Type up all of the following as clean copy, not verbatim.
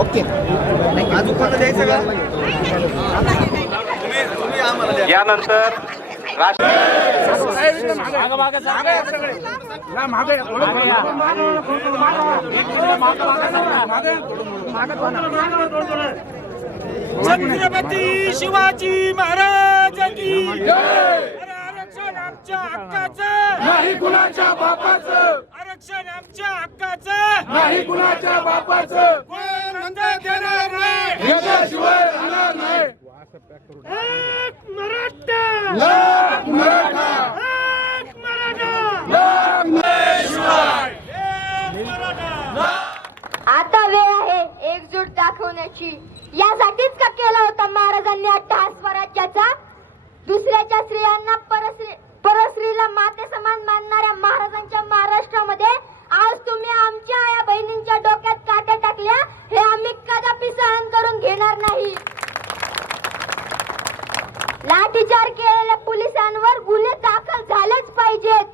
Okay यानंतर छत्रपती शिवाजी महाराज की आरक्षण आमच्या हक्काचं नाही कुणाच्या बापाचं, आरक्षण आमच्या हक्काचं नाही कुणाच्या बापाचं, कोण म्हणतं देणार नाही याच्याशिवाय राहणार नाही. एक मराठा लाख मराठा, एक मराठा लाख मराठा. एक मराठा. आता वेळ आहे एकजूट दाखवण्याची. यासाठीच का केला होता महाराजांनी अट्टहास स्वराज्याचा? दुसऱ्याच्या स्त्रियांना परस्त्रीला माते समान मानणाऱ्या महाराजांच्या महाराष्ट्रामध्ये आज तुम्ही आमच्या या बहिणींच्या डोक्यात काट्या टाकल्या, हे आम्ही कदापि सहन करून घेणार नाही. लाठीचार केलेल्या पोलिसांवर गुन्हे दाखल झालेच पाहिजेत.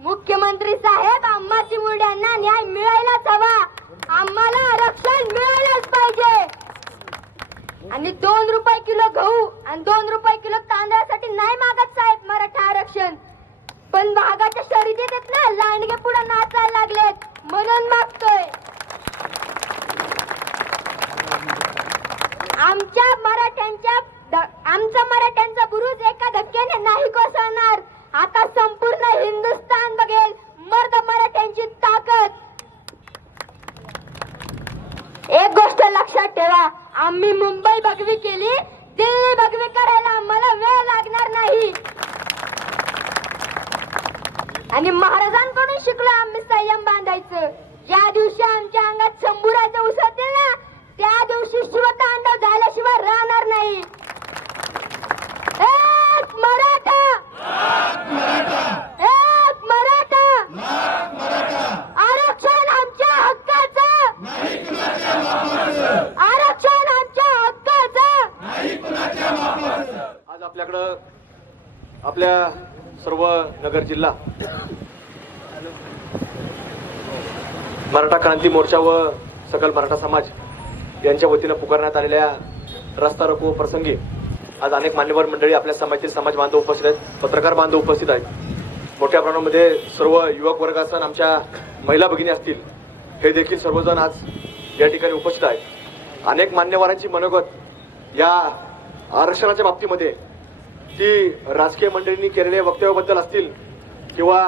मुख्यमंत्री साहेब, आम्हाची मुर्द्यांना न्याय मिळायलाच हवा. आम्हाला आरक्षण मिळायलाच पाहिजे. आणि 2 रुपये किलो गहू आणि 2 रुपये किलो तांदळासाठी नाही मागत साहेब मराठा आरक्षण, पण वाघाच्या शर्यतीत आहेत ना, लांडगे पुढे नाचायला लागलेत म्हणून मागतोय. आमचा मराठ्यांचा बुरुज एका धक्क्याने नाही कोसळणार. आता संपूर्ण हिंदुस्थान बघेल मर्द मराठ्यांची ताकद. एक गोष्ट लक्षात ठेवा, आम्ही मुंबई भगवी केली, दिल्ली भगवी करायला आम्हाला वेळ लागणार नाही. आणि महाराजांकडून शिकलो आम्ही संयम बांधायचं. ज्या दिवशी आमच्या अंगात शंभूराचं उसळतील ना, त्या दिवशी शिवतांडव झाल्याशिवाय राहणार नाही. एक मराठा, एक मराठा, आरक्षण आमच्या हक्काचं, आरक्षण आमच्या हक्काचं. आज आपल्याकडं आपल्या सर्व नगर जिल्हा मराठा क्रांती मोर्चा व सकल मराठा समाज यांच्या वतीनं पुकारण्यात आलेल्या रस्ता रोको प्रसंगी आज अनेक मान्यवर मंडळी, आपल्या समाजातील समाज बांधव उपस्थित आहेत, पत्रकार बांधव उपस्थित आहेत. मोठ्या प्रमाणामध्ये सर्व युवक वर्ग असतील, आमच्या महिला भगिनी असतील, हे देखील सर्वजण आज या ठिकाणी उपस्थित आहेत. अनेक मान्यवरांची मनोगत या आरक्षणाच्या बाबतीमध्ये ती राजकीय मंडळींनी केलेल्या वक्तव्याबद्दल असतील किंवा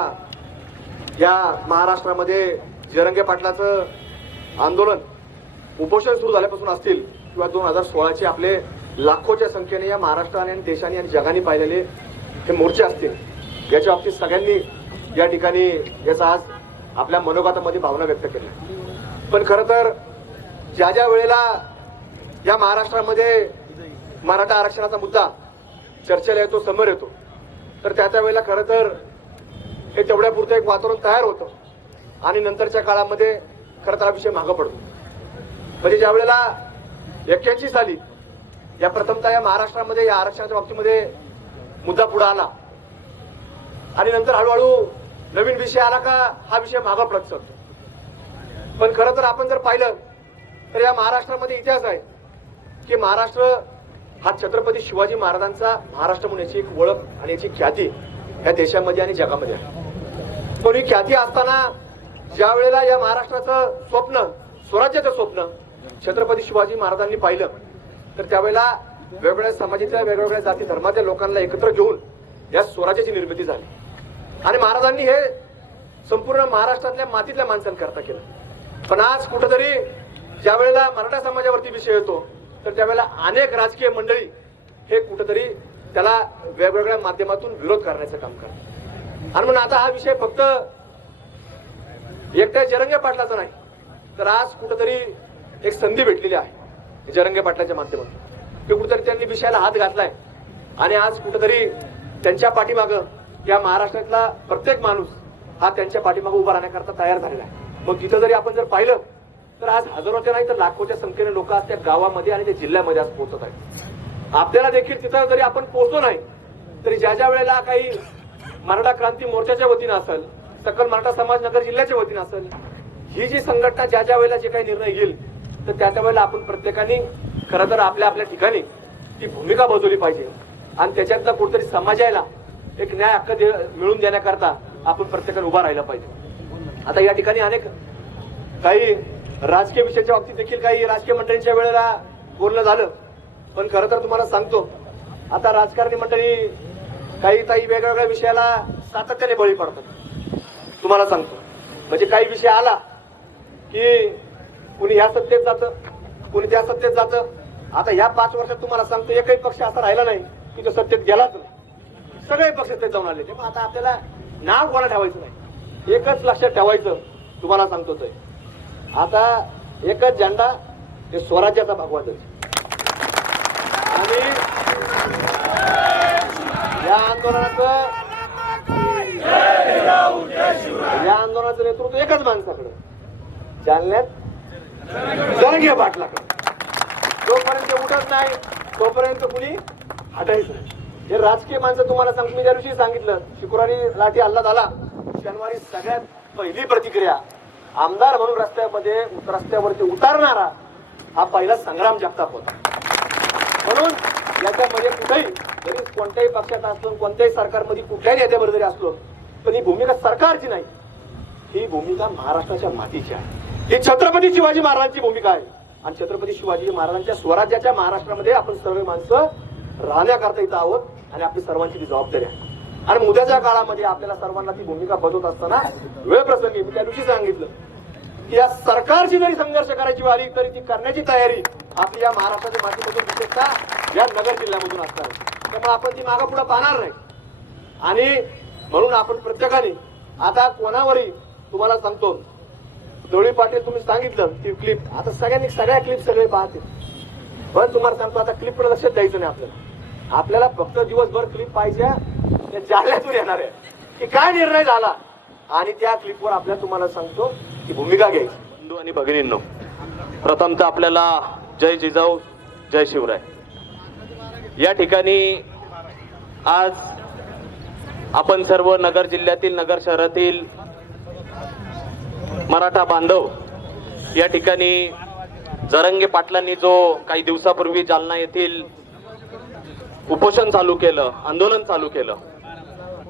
या महाराष्ट्रामध्ये जरंगे पाटलाचं आंदोलन उपोषण सुरू झाल्यापासून असतील किंवा 2016चे आपले लाखोच्या संख्येने या महाराष्ट्राने आणि देशाने आणि जगाने पाहिलेले हे मोर्चे असतील, याच्या बाबतीत सगळ्यांनी या ठिकाणी याचा आज आपल्या मनोगतामध्ये भावना व्यक्त केल्या. पण खरं तर ज्या ज्या वेळेला या महाराष्ट्रामध्ये मराठा आरक्षणाचा मुद्दा चर्चेला येतो, समोर येतो, तर त्याच्या वेळेला खरं तर हे तेवढ्यापुरतं एक वातावरण तयार होतं आणि नंतरच्या काळामध्ये खरं तर हा विषय मागं पडतो. म्हणजे ज्या वेळेला 81 साली या प्रथमतः या महाराष्ट्रामध्ये या आरक्षणाच्या बाबतीमध्ये मुद्दा पुढे आला आणि नंतर हळूहळू नवीन विषय आला का हा विषय मागं पडत चालतो. पण खरं तर आपण जर पाहिलं तर या महाराष्ट्रामध्ये इतिहास आहे की महाराष्ट्र हा छत्रपती शिवाजी महाराजांचा महाराष्ट्र म्हणून याची एक ओळख आणि याची ख्याती या देशामध्ये आणि जगामध्ये आहे. पण ही ख्याती असताना ज्या वेळेला या महाराष्ट्राचं स्वप्न, स्वराज्याचं स्वप्न छत्रपती शिवाजी महाराजांनी पाहिलं, तर त्यावेळेला वेगवेगळ्या समाजाच्या, वेगवेगळ्या जाती धर्माच्या लोकांना एकत्र घेऊन या स्वराज्याची निर्मिती झाली आणि महाराजांनी हे संपूर्ण महाराष्ट्रातल्या मातीतल्या माणसांकरता केलं. पण आज कुठंतरी ज्या वेळेला मराठा समाजावरती विषय येतो तर त्यावेळेला अनेक राजकीय मंडळी हे कुठंतरी त्याला वेगवेगळ्या माध्यमातून विरोध करण्याचं काम करतात. आणि म्हणून आता हा विषय फक्त एकट्या जरंगे पाटलाचा नाही, तर आज कुठंतरी एक संधी भेटलेली आहे जरंगे पाटलाच्या माध्यमातून की कुठेतरी त्यांनी विषयाला हात घातलाय आणि आज कुठेतरी त्यांच्या पाठीमागं या महाराष्ट्रातला प्रत्येक माणूस हा त्यांच्या पाठीमागं उभा राहण्याकरता तयार झालेला आहे. मग तिथं जरी आपण जर पाहिलं तर आज हजारोच्या नाही तर लाखोच्या संख्येने लोक आज त्या गावामध्ये आणि त्या जिल्ह्यामध्ये आज पोहोचत आहेत. आपल्याला देखील तिथं जरी आपण पोहोचलो नाही तरी ज्या ज्या वेळेला काही मराठा क्रांती मोर्चाच्या वतीनं असेल, सकल मराठा समाज नगर जिल्ह्याच्या वतीने असेल, ही जी संघटना ज्या ज्या वेळेला जे काही निर्णय घेईल तर त्या वेळेला आपण प्रत्येकाने खरं तर आपल्या आपल्या ठिकाणी ती भूमिका बजावली पाहिजे आणि त्याच्यातला कुठेतरी समाजाला एक न्याय हक्क मिळवून देण्याकरता आपण प्रत्येकाने उभा राहिला पाहिजे. आता या ठिकाणी अनेक काही राजकीय विषयाच्या बाबतीत देखील काही राजकीय मंडळींच्या वेळेला बोलणं झालं, पण खरं तर तुम्हाला सांगतो आता राजकारणी मंडळी काही वेगवेगळ्या विषयाला सातत्याने बळी पडतात. तुम्हाला सांगतो म्हणजे काही विषय आला की कुणी ह्या सत्तेत जातं, कुणी त्या सत्तेत जातं. आता ह्या 5 वर्षात तुम्हाला सांगतो एकही पक्ष असा राहिला नाही की तो सत्तेत गेलाच नाही, सगळे पक्ष सत्तेत जाऊन आले. तेव्हा आता आपल्याला नाव कोणा ठेवायचं नाही, एकच लक्षात ठेवायचं. तुम्हाला सांगतो ते आता एकच झेंडा हे स्वराज्याचा भगवाच आणि या आंदोलनाचं नेतृत्व एकच माणसाकडे, जालन्यात जरंगे पाटलाकडे. जोपर्यंत उठत नाही तोपर्यंत कुणी हटायचं नाही. हे राजकीय माणसं तुम्हाला सांगतो. मी त्या दिवशी सांगितलं शुक्रवारी लाठी हल्ला झाला, शनिवारी सगळ्यात पहिली प्रतिक्रिया आमदार म्हणून रस्त्यावरती उतारणारा हा पहिला संग्राम जगताप होता. म्हणून याच्यामध्ये कुठेही जरी कोणत्याही पक्षात असलो, कोणत्याही सरकारमध्ये कुठल्याही नेत्याबरोबर जरी असलो, पण ही भूमिका सरकारची नाही, ही भूमिका महाराष्ट्राच्या मातीची आहे. ही छत्रपती शिवाजी महाराजांची भूमिका आहे आणि छत्रपती शिवाजी महाराजांच्या स्वराज्याच्या महाराष्ट्रामध्ये आपण सर्व माणसं राहण्याकरता इथं आहोत आणि आपली सर्वांची ती जबाबदारी आहे. आणि उद्याच्या काळामध्ये आपल्याला सर्वांना ती भूमिका बजावत असताना वेळ प्रसंगी मी त्या दिवशी सांगितलं की या सरकारची जरी संघर्ष करायची आली तरी ती करण्याची तयारी आपली या महाराष्ट्राच्या मातीमधून विशेषतः या नगर जिल्ह्यामधून असणार. त्यामुळे आपण ती मागं पुढे पाहणार नाही आणि म्हणून आपण प्रत्येकाने आता कोणावरही तुम्हाला सांगतो दोळी पाटील तुम्ही सांगितलं ती क्लिप, आता सगळ्यांनी सगळ्या क्लिप सगळे पाहते, पण तुम्हाला सांगतो आता क्लिपकडे लक्षात द्यायचं नाही. आपल्याला फक्त दिवसभर क्लिप पाहिजे जालन्यातून येणार आहे की काय निर्णय झाला आणि त्या क्लिपवर आपल्याला तुम्हाला सांगतो की भूमिका घ्यायची. बंधू आणि भगिनींनो, प्रथमतः आपल्याला जय जिजाऊ जय शिवराय. या ठिकाणी आज आपण सर्व नगर जिल्ह्यातील, नगर शहरातील मराठा बांधव या ठिकाणी जरंगे पाटलांनी जो काही दिवसापूर्वी जालना येथील उपोषण चालू केलं, आंदोलन चालू केलं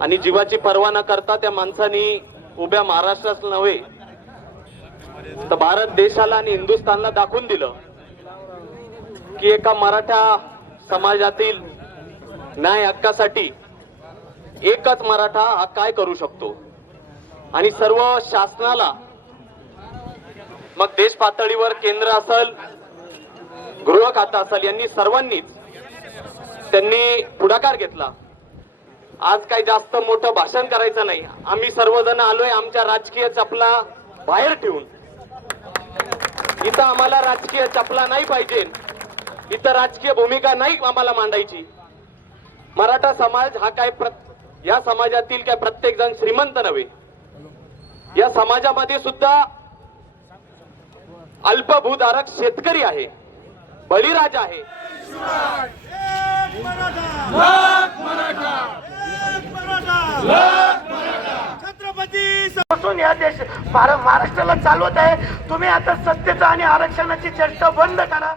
आणि जीवाची पर्वा न करता त्या माणसांनी उभ्या महाराष्ट्रात नव्हे तर भारत देशाला आणि हिंदुस्थानला दाखवून दिलं की एका मराठा समाजातील न्याय हक्कासाठी एकच मराठा हा काय करू शकतो. आणि सर्व शासनाला मग देश पातळीवर केंद्र असेल, गृह खातं असेल, यांनी सर्वांनीच त्यांनी पुढाकार घेतला. आज काही जास्त मोठं भाषण करायचं नाही, आम्ही सर्वजण आलोय आमच्या राजकीय चपला बाहेर ठेवून. इथं आम्हाला राजकीय चपला नाही पाहिजे, इथं राजकीय भूमिका नाही आम्हाला मांडायची. मराठा समाज हा काय या समाजातील काय प्रत्येक जण श्रीमंत नव्हे, या समाजामध्ये सुद्धा अल्पभूधारक शेतकरी आहे, बळीराजा आहे. छत्रपती या देश महाराष्ट्राला चालवत आहे. तुम्ही आता सत्तेचा आणि आरक्षणाची चर्चा बंद करा.